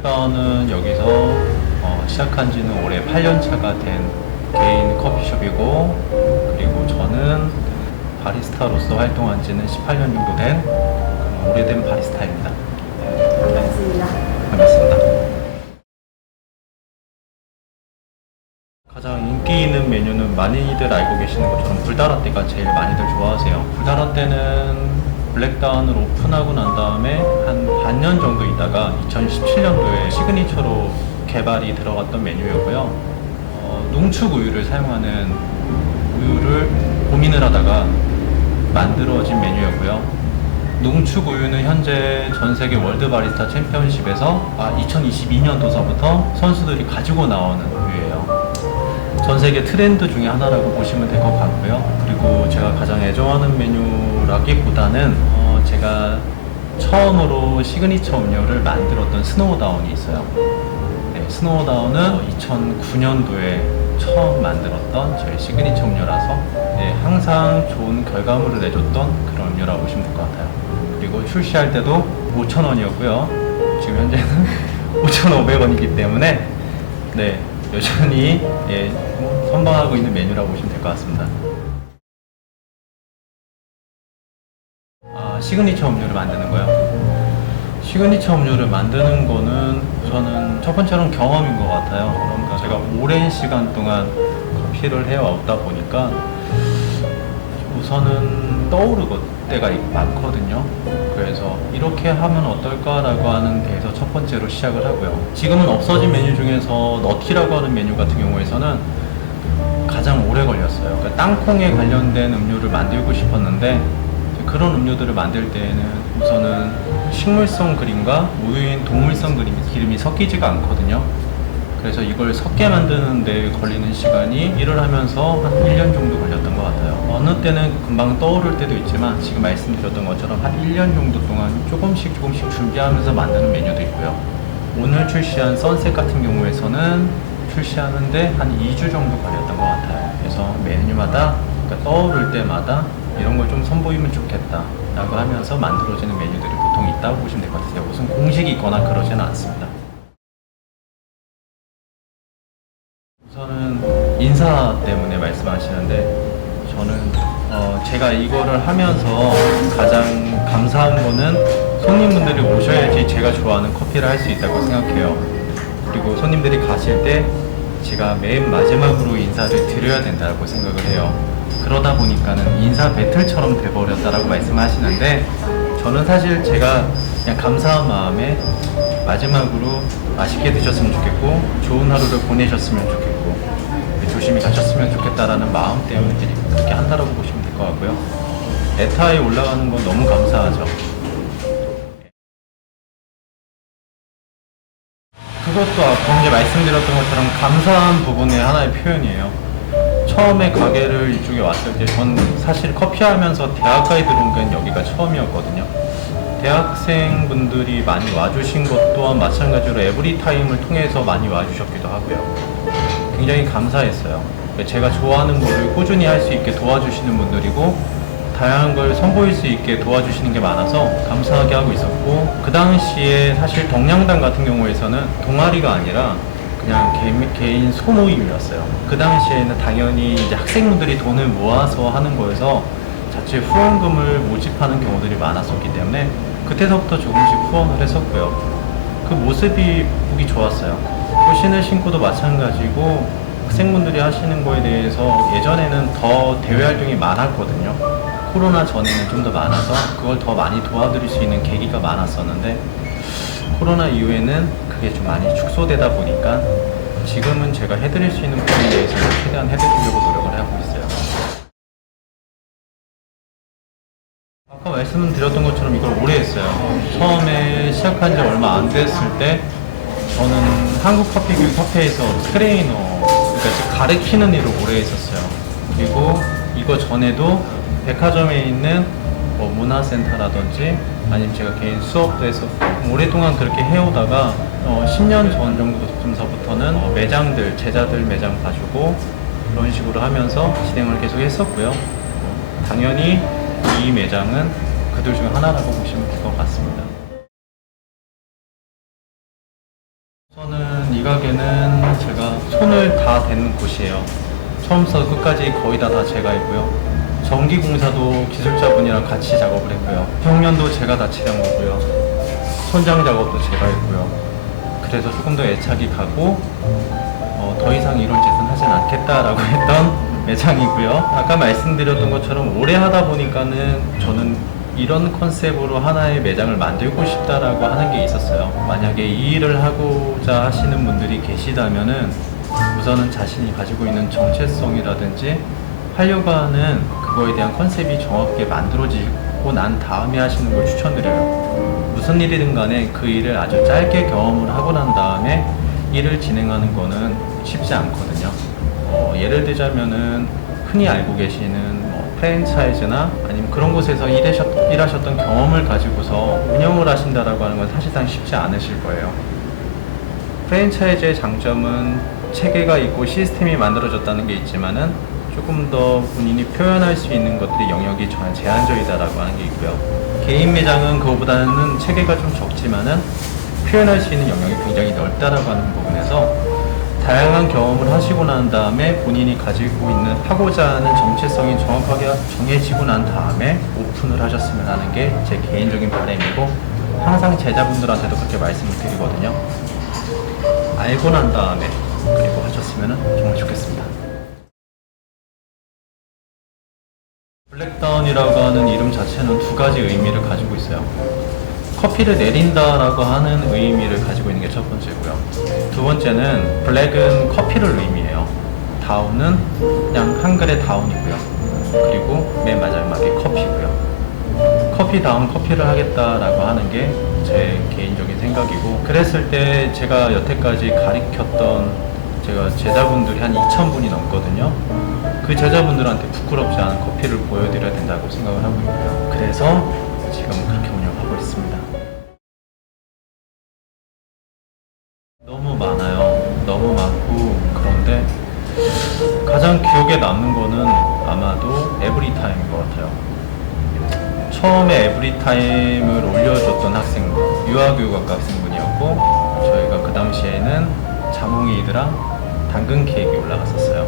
블랙다운은 여기서 시작한 지는 올해 8년 차가 된 개인 커피숍이고, 그리고 저는 바리스타로서 활동한 지는 18년 정도 된 오래된 바리스타입니다. 반갑습니다. 반갑습니다. 가장 인기 있는 메뉴는 많이들 알고 계시는 것처럼 불다라떼가 제일 많이들 좋아하세요. 불다라떼는 블랙다운을 오픈하고 난 다음에 한 반년 정도 있다가 2017년도에 시그니처로 개발이 들어갔던 메뉴였고요. 농축 우유를 사용하는 우유를 고민을 하다가 만들어진 메뉴였고요. 농축 우유는 현재 전 세계 월드 바리스타 챔피언십에서 2022년도서부터 선수들이 가지고 나오는 우유예요. 전 세계 트렌드 중에 하나라고 보시면 될 것 같고요. 그리고 제가 가장 애정하는 메뉴라기보다는 제가 처음으로 시그니처 음료를 만들었던 스노우다운이 있어요. 네, 스노우다운은 2009년도에 처음 만들었던 저희 시그니처 음료라서 항상 좋은 결과물을 내줬던 그런 음료라고 보시면 될 것 같아요. 그리고 출시할 때도 5,000원이었고요. 지금 현재는 5,500원이기 때문에 여전히 선방하고 있는 메뉴라고 보시면 될 것 같습니다. 시그니처 음료를 만드는 거요. 시그니처 음료를 만드는 거는 우선은 첫 번째로는 경험인 것 같아요. 그러니까 제가 오랜 시간 동안 커피를 해왔다 보니까 우선은 떠오르고 때가 많거든요. 그래서 이렇게 하면 어떨까라고 하는 데에서 첫 번째로 시작을 하고요. 지금은 없어진 메뉴 중에서 너티라고 하는 메뉴 같은 경우에서는 가장 오래 걸렸어요. 그러니까 땅콩에 관련된 음료를 만들고 싶었는데 그런 음료들을 만들 때에는 우선은 식물성 그림과 우유인 동물성 기름이 섞이지가 않거든요. 그래서 이걸 섞게 만드는 데 걸리는 시간이 일을 하면서 한 1년 정도 걸렸던 것 같아요. 어느 때는 금방 떠오를 때도 있지만 지금 말씀드렸던 것처럼 한 1년 정도 동안 조금씩 준비하면서 만드는 메뉴도 있고요. 오늘 출시한 선셋 같은 경우에서는 출시하는데 한 2주 정도 걸렸던 것 같아요. 그래서 메뉴마다 그러니까 떠오를 때마다 이런 걸 좀 선보이면 좋겠다 라고 하면서 만들어지는 메뉴들이 보통 있다고 보시면 될 것 같아요. 무슨 공식이 있거나 그러지는 않습니다. 우선은 인사 때문에 말씀하시는데 저는 제가 이거를 하면서 가장 감사한 거는 손님분들이 오셔야지 제가 좋아하는 커피를 할 수 있다고 생각해요. 그리고 손님들이 가실 때 제가 맨 마지막으로 인사를 드려야 된다고 생각을 해요. 그러다 보니까는 인사 배틀처럼 돼버렸다라고 말씀하시는데 저는 사실 제가 그냥 감사한 마음에 마지막으로 맛있게 드셨으면 좋겠고 좋은 하루를 보내셨으면 좋겠고 조심히 가셨으면 좋겠다라는 마음 때문에 그렇게 한다라고 보시면 될 것 같고요. 에타에 올라가는 건 너무 감사하죠. 그것도 아까 이제 말씀드렸던 것처럼 감사한 부분의 하나의 표현이에요. 처음에 가게를 이쪽에 왔을 때 전 사실 커피하면서 대학가에 들어온 건 여기가 처음이었거든요. 대학생분들이 많이 와주신 것 또한 마찬가지로 에브리타임을 통해서 많이 와주셨기도 하고요. 굉장히 감사했어요. 제가 좋아하는 거를 꾸준히 할 수 있게 도와주시는 분들이고 다양한 걸 선보일 수 있게 도와주시는 게 많아서 감사하게 하고 있었고, 그 당시에 사실 동량당 같은 경우에서는 동아리가 아니라 그냥 개인 소모임이었어요. 그 당시에는 당연히 이제 학생분들이 돈을 모아서 하는 거여서 자체 후원금을 모집하는 경우들이 많았었기 때문에 그때서부터 조금씩 후원을 했었고요. 그 모습이 보기 좋았어요. 또 신을 신고도 마찬가지고 학생분들이 하시는 거에 대해서 예전에는 더 대외 활동이 많았거든요. 코로나 전에는 좀 더 많아서 그걸 더 많이 도와드릴 수 있는 계기가 많았었는데 코로나 이후에는 그게 좀 많이 축소되다 보니까 지금은 제가 해드릴 수 있는 부분에 대해서는 최대한 해드리려고 노력을 하고 있어요. 아까 말씀드렸던 것처럼 이걸 오래 했어요. 처음에 시작한 지 얼마 안 됐을 때 저는 한국커피교육협회에서 트레이너, 그러니까 즉 가르치는 일을 오래 했었어요. 그리고 이거 전에도 백화점에 있는 문화센터라든지 아니면 제가 개인 수업도 했었고 오랫동안 그렇게 해오다가 10년 전 정도부터는 매장들, 제자들 매장 봐주고 그런 식으로 하면서 진행을 계속 했었고요. 당연히 이 매장은 그들 중 하나라고 보시면 될 것 같습니다. 펜을 다 댄 곳이에요. 처음부터 끝까지 거의 다 제가 했고요. 전기공사도 기술자분이랑 같이 작업을 했고요. 평면도 제가 다 칠한 거고요. 손장 작업도 제가 했고요. 그래서 조금 더 애착이 가고 더 이상 이런 짓은 하진 않겠다라고 했던 매장이고요. 아까 말씀드렸던 것처럼 오래 하다 보니까는 저는 이런 컨셉으로 하나의 매장을 만들고 싶다라고 하는 게 있었어요. 만약에 이 일을 하고자 하시는 분들이 계시다면은 우선은 자신이 가지고 있는 정체성이라든지 하려고 하는 그거에 대한 컨셉이 정확하게 만들어지고 난 다음에 하시는 걸 추천드려요. 무슨 일이든 간에 그 일을 아주 짧게 경험을 하고 난 다음에 일을 진행하는 거는 쉽지 않거든요. 예를 들자면은 흔히 알고 계시는 프랜차이즈나 아니면 그런 곳에서 일하셨던 경험을 가지고서 운영을 하신다라고 하는 건 사실상 쉽지 않으실 거예요. 프랜차이즈의 장점은 체계가 있고 시스템이 만들어졌다는 게 있지만은 조금 더 본인이 표현할 수 있는 것들이 영역이 제한적이다라고 하는 게 있고요. 개인 매장은 그거보다는 체계가 좀 적지만은 표현할 수 있는 영역이 굉장히 넓다라고 하는 부분에서 다양한 경험을 하시고 난 다음에 본인이 가지고 있는 하고자 하는 정체성이 정확하게 정해지고 난 다음에 오픈을 하셨으면 하는 게 제 개인적인 바람이고 항상 제자분들한테도 그렇게 말씀을 드리거든요. 알고 난 다음에 그리고 하셨으면 정말 좋겠습니다. 블랙다운이라고 하는 이름 자체는 두 가지 의미를 가지고 있어요. 커피를 내린다라고 하는 의미를 가지고 있는 게 첫 번째고요. 두 번째는 블랙은 커피를 의미해요. 다운은 그냥 한글의 다운이고요. 그리고 맨 마지막에 커피고요. 커피 다운 커피를 하겠다라고 하는 게 제 개인적인 생각이고, 그랬을 때 제가 여태까지 가르쳤던 제가 제자분들이 한 2,000분이 넘거든요. 그 제자분들한테 부끄럽지 않은 커피를 보여드려야 된다고 생각을 하고 있고요. 그래서 지금 그렇게 운영하고 있습니다. 너무 많아요. 너무 많고, 그런데 가장 기억에 남는 거는 아마도 에브리타임인 것 같아요. 처음에 에브리타임을 올려줬던 학생분, 유아교육학과 학생분이었고, 저희가 그 당시에는 자몽이드랑 당근 케이크가 올라갔었어요.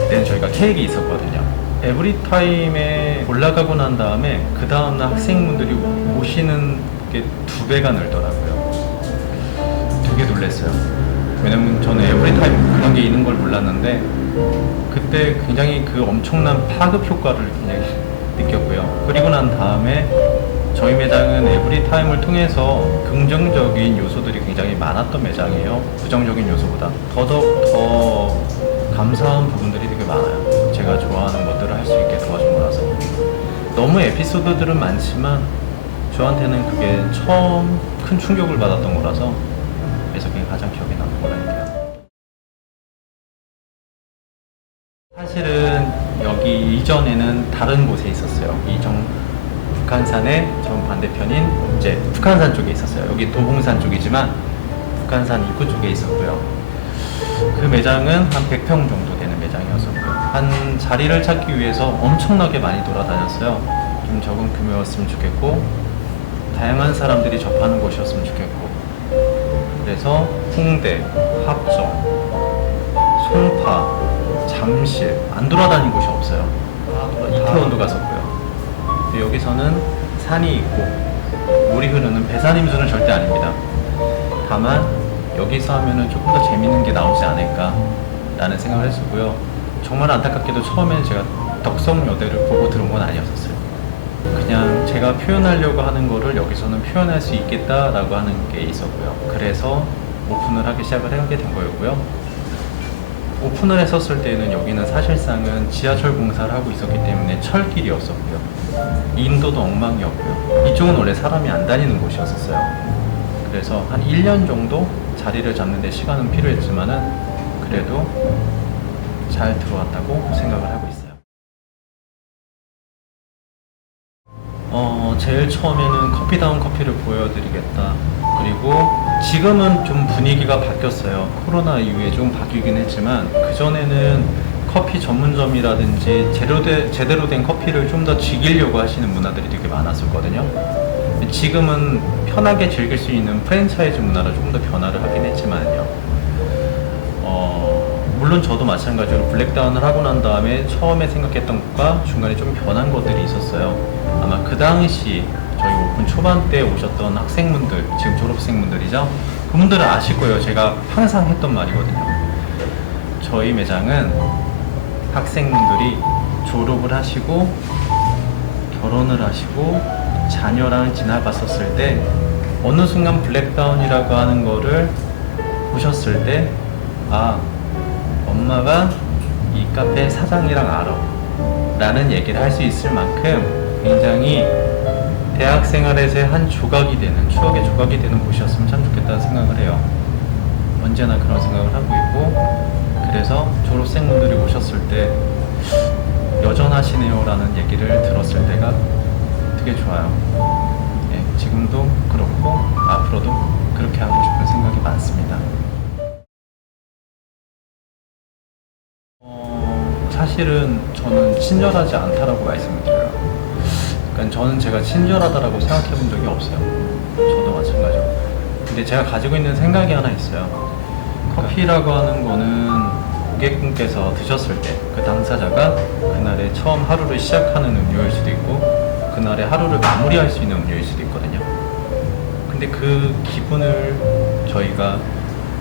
그때는 저희가 케이크 있었거든요. 에브리타임에 올라가고 난 다음에 그 다음날 학생분들이 오시는 게 2배가 늘더라고요. 되게 놀랐어요. 왜냐면 저는 에브리타임 그런 게 있는 걸 몰랐는데 그때 굉장히 그 엄청난 파급 효과를 굉장히 느꼈고요. 그리고 난 다음에 저희 매장은 에브리타임을 통해서 긍정적인 요소들이 굉장히 많았던 매장이에요. 부정적인 요소보다 더더욱 더 감사한 부분들이 되게 많아요. 제가 좋아하는 것들을 할 수 있게 도와준 거라서. 너무 에피소드들은 많지만 저한테는 그게 처음 큰 충격을 받았던 거라서 그래서 그게 가장 기억에 남는 거라니까요. 사실은 여기 이전에는 다른 곳에 있었어요. 북한산의 전 반대편인 이제 북한산 쪽에 있었어요. 여기 도봉산 쪽이지만 북한산 입구 쪽에 있었고요. 그 매장은 한 100평 정도 되는 매장이었었고요. 한 자리를 찾기 위해서 엄청나게 많이 돌아다녔어요. 좀 적은 규모였으면 좋겠고 다양한 사람들이 접하는 곳이었으면 좋겠고, 그래서 홍대, 합정, 송파, 잠실 안 돌아다닌 곳이 없어요. 이태원도 갔었고요. 여기서는 산이 있고 물이 흐르는 배산임수는 절대 아닙니다. 다만 여기서 하면은 조금 더 재밌는 게 나오지 않을까 라는 생각을 했었고요. 정말 안타깝게도 처음엔 제가 덕성여대를 보고 들어온 건 아니었어요. 그냥 제가 표현하려고 하는 거를 여기서는 표현할 수 있겠다라고 하는 게 있었고요. 그래서 오픈을 하기 시작을 하게 된 거였고요. 오픈을 했었을 때는 여기는 사실상은 지하철 공사를 하고 있었기 때문에 철길이었었고요. 인도도 엉망이었고요. 이쪽은 원래 사람이 안 다니는 곳이었어요. 그래서 한 1년 정도 자리를 잡는 데 시간은 필요했지만은 그래도 잘 들어왔다고 생각을 하고 있어요. 제일 처음에는 커피다운 커피를 보여드리겠다. 그리고 지금은 좀 분위기가 바뀌었어요. 코로나 이후에 좀 바뀌긴 했지만 그전에는 커피 전문점이라든지 제대로 된 커피를 좀 더 즐기려고 하시는 문화들이 되게 많았었거든요. 지금은 편하게 즐길 수 있는 프랜차이즈 문화로 조금 더 변화를 하긴 했지만요. 물론 저도 마찬가지로 블랙다운을 하고 난 다음에 처음에 생각했던 것과 중간에 좀 변한 것들이 있었어요. 아마 그 당시 저희 오픈 초반 때 오셨던 학생분들, 지금 졸업생분들이죠. 그분들은 아실 거예요. 제가 항상 했던 말이거든요. 저희 매장은 학생분들이 졸업을 하시고 결혼을 하시고 자녀랑 지나갔었을 때 어느 순간 블랙다운이라고 하는 거를 보셨을 때 아, 엄마가 이 카페 사장이랑 알아 라는 얘기를 할 수 있을 만큼 굉장히 대학 생활에서의 한 조각이 되는, 추억의 조각이 되는 곳이었으면 참 좋겠다는 생각을 해요. 언제나 그런 생각을 하고 있고, 그래서 졸업생분들이 오셨을 때 여전하시네요 라는 얘기를 들었을 때가 되게 좋아요. 네, 지금도 그렇고 앞으로도 그렇게 하고 싶은 생각이 많습니다. 사실은 저는 친절하지 않다라고 말씀을 드려요. 그러니까 저는 제가 친절하다라고 생각해 본 적이 없어요. 저도 마찬가지로. 근데 제가 가지고 있는 생각이 하나 있어요. 커피라고 하는 거는 고객분께서 드셨을 때 그 당사자가 그날의 처음 하루를 시작하는 음료일 수도 있고 그날의 하루를 마무리할 수 있는 음료일 수도 있거든요. 근데 그 기분을 저희가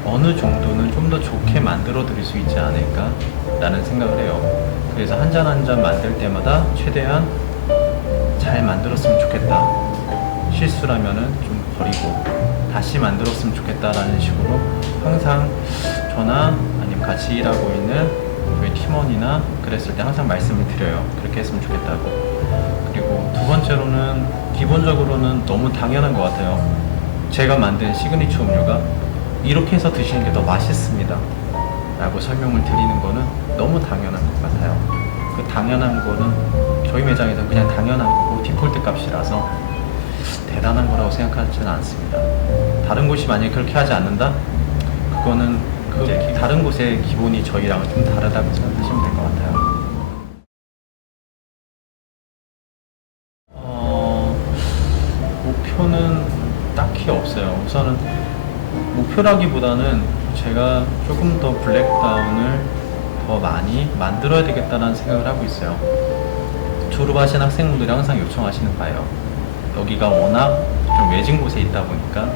어느 정도는 좀 더 좋게 만들어 드릴 수 있지 않을까 라는 생각을 해요. 그래서 한 잔 한 잔 만들 때마다 최대한 잘 만들었으면 좋겠다, 실수라면은 좀 버리고 다시 만들었으면 좋겠다라는 식으로 항상 저나 아니면 같이 일하고 있는 저희 팀원이나 그랬을 때 항상 말씀을 드려요. 그렇게 했으면 좋겠다고. 그리고 두 번째로는 기본적으로는 너무 당연한 것 같아요. 제가 만든 시그니처 음료가 이렇게 해서 드시는 게 더 맛있습니다 라고 설명을 드리는 거는 너무 당연한 것 같아요. 그 당연한 거는 저희 매장에서는 그냥 당연한 거고 디폴트 값이라서 대단한 거라고 생각하지는 않습니다. 다른 곳이 만약에 그렇게 하지 않는다? 그거는 다른 곳의 기본이 저희랑은 좀 다르다고 생각하시면 될 것 같아요. 목표는 딱히 없어요. 우선은 목표라기보다는 제가 조금 더 블랙다운을 더 많이 만들어야 되겠다는 생각을 하고 있어요. 졸업하신 학생분들이 항상 요청하시는 바예요. 여기가 워낙 좀 외진 곳에 있다 보니까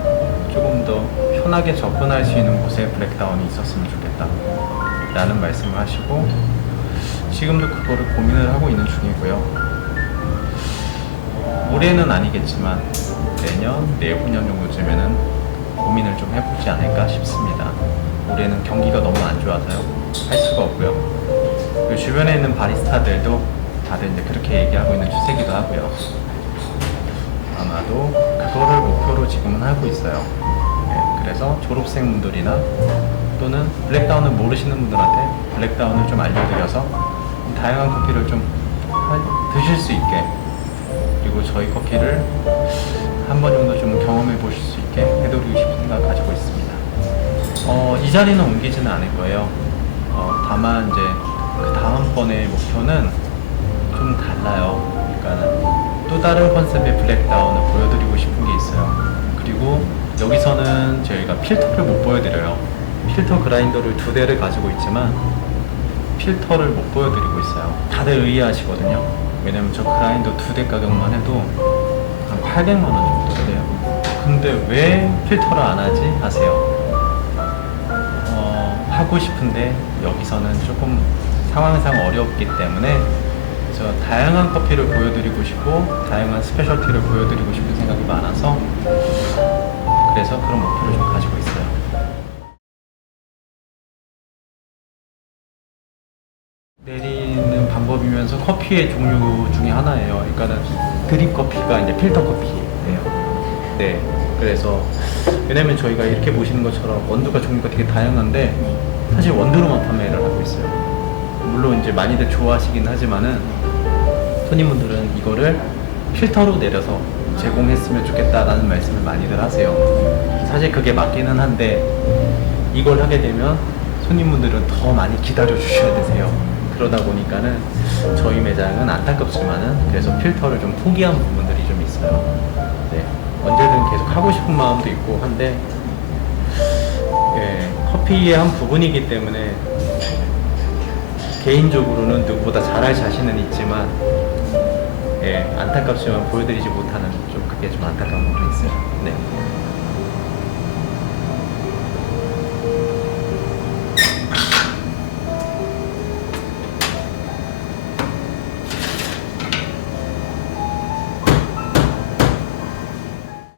조금 더 편하게 접근할 수 있는 곳에 블랙다운이 있었으면 좋겠다 라는 말씀을 하시고 지금도 그거를 고민을 하고 있는 중이고요. 올해는 아니겠지만 내년, 내후년 정도쯤에는 고민을 좀 해보지 않을까 싶습니다. 올해는 경기가 너무 안 좋아서요. 할 수가 없고요. 그리고 주변에 있는 바리스타들도 다들 이제 그렇게 얘기하고 있는 추세기도 하고요. 아마도 그거를 목표로 지금은 하고 있어요. 네, 그래서 졸업생분들이나 또는 블랙다운을 모르시는 분들한테 블랙다운을 좀 알려드려서 다양한 커피를 좀 드실 수 있게, 그리고 저희 커피를 한 번 정도 좀 경험해 보실 수 있게 해드리고 싶은 생각을 가지고 있습니다. 이 자리는 옮기지는 않을 거예요. 다만 이제 그 다음번의 목표는 좀 달라요. 그러니까는 또 다른 컨셉의 블랙다운을 보여드리고 싶은 게 있어요. 그리고 여기서는 저희가 필터를 못 보여드려요. 필터 그라인더를 2대를 가지고 있지만 필터를 못 보여드리고 있어요. 다들 의아하시거든요. 왜냐면 저 그라인더 2대 가격만 해도 한 800만 원 정도 돼요. 근데 왜 필터를 안 하지? 하세요. 하고 싶은데 여기서는 조금 상황상 어렵기 때문에 그래서 다양한 커피를 보여드리고 싶고 다양한 스페셜티를 보여드리고 싶은 생각이 많아서 그래서 그런 목표를 좀 가지고 있어요. 내리는 방법이면서 커피의 종류 중에 하나예요. 그러니까는 드립 커피가 이제 필터 커피예요. 네. 그래서 왜냐면 저희가 이렇게 보시는 것처럼 원두가 종류가 되게 다양한데 사실 원두로만 판매를 하고 있어요. 물론 이제 많이들 좋아하시긴 하지만은 손님분들은 이거를 필터로 내려서 제공했으면 좋겠다라는 말씀을 많이들 하세요. 사실 그게 맞기는 한데 이걸 하게 되면 손님분들은 더 많이 기다려 주셔야 되세요. 그러다 보니까는 저희 매장은 안타깝지만은 그래서 필터를 좀 포기한 부분들이 좀 있어요. 네. 언제든 계속 하고 싶은 마음도 있고 한데 예, 커피의 한 부분이기 때문에 개인적으로는 누구보다 잘할 자신은 있지만 예, 안타깝지만 보여드리지 못하는 좀 그게 좀 안타까운 부분이 있어요. 네.